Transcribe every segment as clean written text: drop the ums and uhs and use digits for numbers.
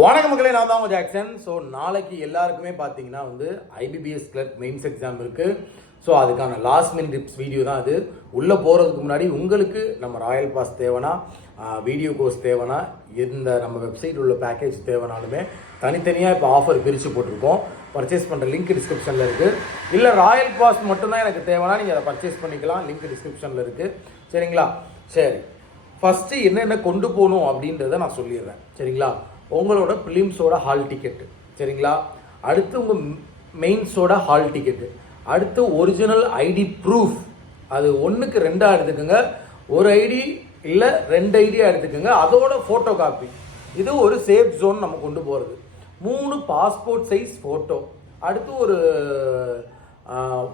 வணக்க மக்களே, நான் தான் உங்கள் ஜாக்சன். ஸோ நாளைக்கு எல்லாருக்குமே பார்த்தீங்கன்னா ஐபிபிஎஸ் கிளர்க் மெயின்ஸ் எக்ஸாம் இருக்குது. ஸோ அதுக்கான லாஸ்ட் மினிட் டிப்ஸ் வீடியோ தான் அது. உள்ளே போகிறதுக்கு முன்னாடி உங்களுக்கு நம்ம ராயல் பாஸ் தேவைன்னா, வீடியோ கோர்ஸ் தேவைன்னா, இந்த நம்ம வெப்சைட் உள்ள பேக்கேஜ் தேவைனாலுமே தனித்தனியாக இப்போ ஆஃபர் பிரித்து போட்டிருக்கோம். பர்ச்சேஸ் பண்ணுற லிங்க் டிஸ்கிரிப்ஷனில் இருக்குது. இல்லை ராயல் பாஸ் மட்டும்தான் எனக்கு தேவைன்னா நீங்கள் அதை பர்ச்சேஸ் பண்ணிக்கலாம். லிங்க் டிஸ்கிரிப்ஷனில் இருக்குது. சரிங்களா? சரி, ஃபஸ்ட்டு என்னென்ன கொண்டு போகணும் அப்படின்றத நான் சொல்லிடுறேன். சரிங்களா? உங்களோட ப்ரிலிம்ஸோட ஹால் டிக்கெட்டு, சரிங்களா? அடுத்து உங்கள் மெயின்ஸோட ஹால் டிக்கெட்டு, அடுத்து ஒரிஜினல் ஐடி ப்ரூஃப். அது 1க்கு 2 எடுத்துக்கோங்க. ஒரு ஐடி இல்லை 2 ஐடியா எடுத்துக்கோங்க. அதோட ஃபோட்டோ காப்பி. இது ஒரு சேஃப் ஜோன் நம்ம கொண்டு போகிறது. 3 பாஸ்போர்ட் சைஸ் ஃபோட்டோ. அடுத்து ஒரு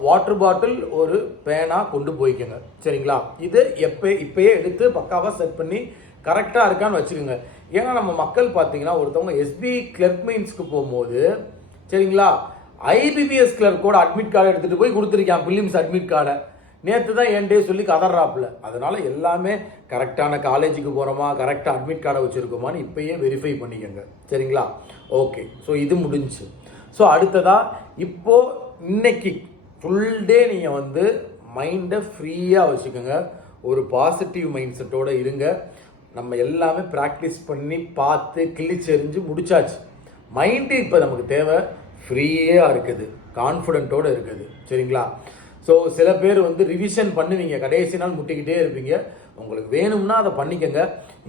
வாட்டர் பாட்டில், ஒரு பேனா கொண்டு போய்க்கோங்க. சரிங்களா? இது இப்போயே எடுத்து பக்காவாக செட் பண்ணி கரெக்டாக இருக்கான்னு வச்சுக்கோங்க. ஏன்னா நம்ம மக்கள் பார்த்தீங்கன்னா ஒருத்தவங்க எஸ்பி கிளர்க் மெயின்ஸ்க்கு போகும்போது, சரிங்களா, ஐபிபிஎஸ் கிளர்க்கோட அட்மிட் கார்டு எடுத்துகிட்டு போய் கொடுத்துருக்கான், பிலிம்ஸ் அட்மிட் கார்டை. நேற்று தான் என்கிட்டே சொல்லி கதறாப்புல. அதனால் எல்லாமே கரெக்டான காலேஜுக்கு போகிறோமா, கரெக்டாக அட்மிட் கார்டை வச்சுருக்கோமான்னு இப்போயே வெரிஃபை பண்ணிக்கோங்க. சரிங்களா? ஓகே. ஸோ இது முடிஞ்சு. ஸோ அடுத்ததாக இப்போது இன்னைக்கு ஃபுல் டே நீங்கள் மைண்டை ஃப்ரீயாக வச்சுக்கோங்க. ஒரு பாசிட்டிவ் மைண்ட் செட்டோடு இருங்க. நம்ம எல்லாமே ப்ராக்டிஸ் பண்ணி பார்த்து கிழிச்செறிஞ்சு முடிச்சாச்சு. மைண்டு இப்போ நமக்கு தேவை ஃப்ரீயாக இருக்குது, கான்ஃபிடென்ட்டோடு இருக்குது. சரிங்களா? ஸோ சில பேர் ரிவிஷன் பண்ணுவீங்க, கடைசி நாள் முட்டிக்கிட்டே இருப்பீங்க. உங்களுக்கு வேணும்னா அதை பண்ணிக்கோங்க.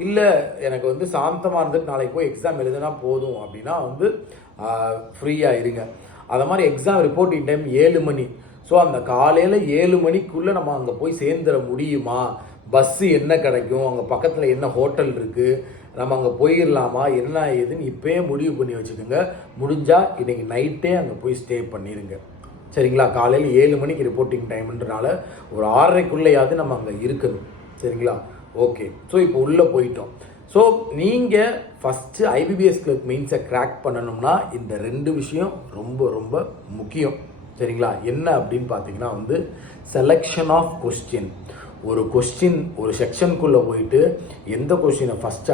இல்லை எனக்கு சாந்தமாக இருந்துட்டு நாளைக்கு போய் எக்ஸாம் எழுதுனா போதும் அப்படின்னா ஃப்ரீயாக இருங்க. அதை மாதிரி எக்ஸாம் ரிப்போர்ட்டிங் டைம் 7 மணி. ஸோ அந்த காலையில் 7 மணிக்குள்ளே நம்ம அங்கே போய் சேர்ந்துட முடியுமா? பஸ்ஸு என்ன கிடைக்கும், அங்கே பக்கத்தில் என்ன ஹோட்டல் இருக்குது, நம்ம அங்கே போயிடலாமா, என்ன ஏதுன்னு இப்போயே முடிவு பண்ணி வச்சுக்கோங்க. முடிஞ்சால் இன்றைக்கி நைட்டே அங்கே போய் ஸ்டே பண்ணிடுங்க. சரிங்களா? காலையில் 7 மணிக்கு ரிப்போர்ட்டிங் டைம்ன்றனால ஒரு 6:30க்குள்ளேயாவது நம்ம அங்கே இருக்கணும். சரிங்களா? ஓகே. ஸோ இப்போ உள்ளே போயிட்டோம். ஸோ நீங்கள் ஃபஸ்ட்டு ஐபிபிஎஸ் கிளர்க் மெயின்ஸை கிராக் பண்ணணும்னா இந்த 2 விஷயம் ரொம்ப ரொம்ப முக்கியம். சரிங்களா? என்ன அப்படின்னு பார்த்தீங்கன்னா செலெக்ஷன் ஆஃப் கொஸ்டின். ஒரு கொஸ்டின், ஒரு செக்ஷனுக்குள்ளே போயிட்டு எந்த கொஸ்டினை ஃபஸ்ட்டு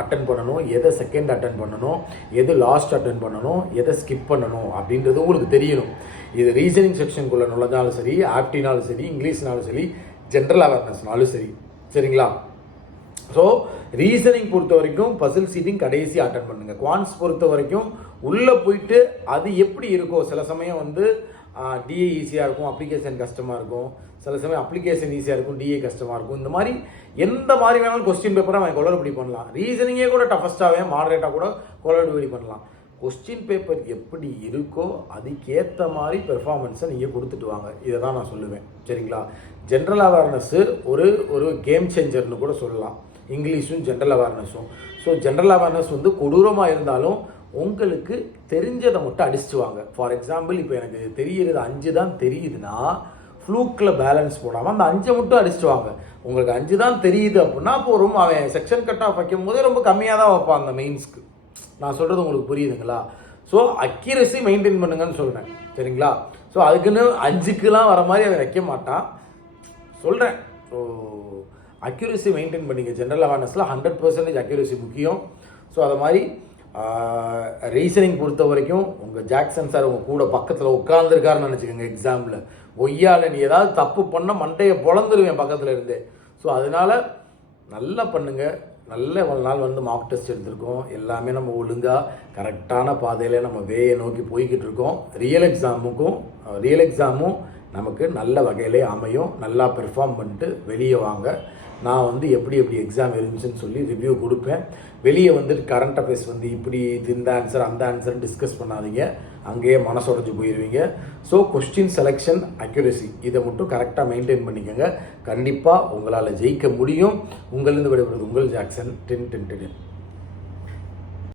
அட்டன் பண்ணணும், எதை செகண்ட் அட்டன் பண்ணணும், எது லாஸ்ட் அட்டன் பண்ணணும், எதை ஸ்கிப் பண்ணணும் அப்படின்றது உங்களுக்கு தெரியணும். இது ரீசனிங் செக்ஷனுக்குள்ளே நுழைஞ்சாலும் சரி, ஆப்டினாலும் சரி, இங்கிலீஷ்னாலும் சரி, ஜென்ரல் அவேர்னஸ்னாலும் சரி. சரிங்களா? ஸோ ரீசனிங் பொறுத்த வரைக்கும் பசில் சீட்டிங் கடைசி அட்டன் பண்ணுங்கள். குவான்ஸ் பொறுத்த வரைக்கும் உள்ளே போயிட்டு அது எப்படி இருக்கோ, சில சமயம் டிஏ ஈஸியாக இருக்கும், அப்ளிகேஷன் கஷ்டமாக இருக்கும். சில சமயம் அப்ளிகேஷன் ஈஸியாக இருக்கும், டிஏ கஷ்டமாக இருக்கும். இந்த மாதிரி எந்த மாதிரி வேணாலும் கொஸ்டின் பேப்பரை அவன் குளறுபடி பண்ணலாம். ரீசனிங்கே கூட டஃபஸ்ட்டாகவே மாடரேட்டாக கூட குளறுபடி பண்ணலாம். கொஸ்டின் பேப்பர் எப்படி இருக்கோ அதுக்கேற்ற மாதிரி பெர்ஃபார்மன்ஸை நீங்கள் கொடுத்துட்டு வாங்க. இதை தான் நான் சொல்லுவேன். சரிங்களா? ஜென்ரல் அவேர்னஸ்ஸு ஒரு கேம் சேஞ்சர்னு கூட சொல்லலாம், இங்கிலீஷும் ஜென்ரல் அவேர்னஸும். ஸோ ஜென்ரல் அவேர்னஸ் கொடூரமாக இருந்தாலும் உங்களுக்கு தெரிஞ்சதை மட்டும் அடிச்சுட்டு வாங்க. ஃபார் எக்ஸாம்பிள், இப்போ எனக்கு தெரிகிறது 5 தான் தெரியுதுன்னா ஃப்ளூக்கில் பேலன்ஸ் போடாமல் அந்த 5 மட்டும் அடிச்சுட்டு வாங்க. உங்களுக்கு 5 தான் தெரியுது அப்படின்னா அப்போ அவன் செக்ஷன் கட் ஆஃப் வைக்கும் போதே ரொம்ப கம்மியாக தான் வைப்பான் அந்த மெயின்ஸ்க்கு. நான் சொல்கிறது உங்களுக்கு புரியுதுங்களா? ஸோ அக்யூரசி மெயின்டைன் பண்ணுங்கன்னு சொல்கிறேன். சரிங்களா? ஸோ அதுக்குன்னு 5க்குலாம் வர மாதிரி அவன் வைக்க மாட்டான் சொல்கிறேன். ஸோ அக்யூரசி மெயின்டைன் பண்ணிங்க. ஜென்ரல் அவேர்னஸில் 100% அக்யூரசி முக்கியம். ஸோ அதை மாதிரி ரீசனிங் பொறுத்த வரைக்கும் உங்கள் ஜாக்சன் சார் உங்கள் கூட பக்கத்தில் உட்காந்துருக்காருன்னு நினச்சிக்கோங்க. எக்ஸாமில் ஒய்யால் நீ ஏதாவது தப்பு பண்ண மண்டையை பொழந்துருவேன் பக்கத்தில் இருந்து. ஸோ அதனால் நல்லா பண்ணுங்கள். நல்ல இவ்வளோ நாள் மார்க் டெஸ்ட் எடுத்திருக்கோம். எல்லாமே நம்ம ஒழுங்காக கரெக்டான பாதையில் நம்ம வேயை நோக்கி போய்கிட்டு இருக்கோம். ரியல் எக்ஸாமும் நமக்கு நல்ல வகையிலே அமையும். நல்லா பெர்ஃபார்ம் பண்ணிட்டு வெளியே வாங்க. நான் எப்படி எக்ஸாம் இருந்துச்சுன்னு சொல்லி ரிவ்யூ கொடுப்பேன். வெளியே கரண்ட் அஃபேர்ஸ் இப்படி இந்த ஆன்சர் அந்த ஆன்சர் டிஸ்கஸ் பண்ணாதீங்க, அங்கேயே மனசுடைஞ்சு போயிடுவீங்க. ஸோ கொஸ்டின் செலெக்ஷன், அக்யூரசி இதை மட்டும் கரெக்டாக மெயின்டைன் பண்ணிக்கோங்க. கண்டிப்பாக உங்களால் ஜெயிக்க முடியும். உங்களிருந்து விடைபெறுவது உங்கள் ஜாக்சன். 10-10-10.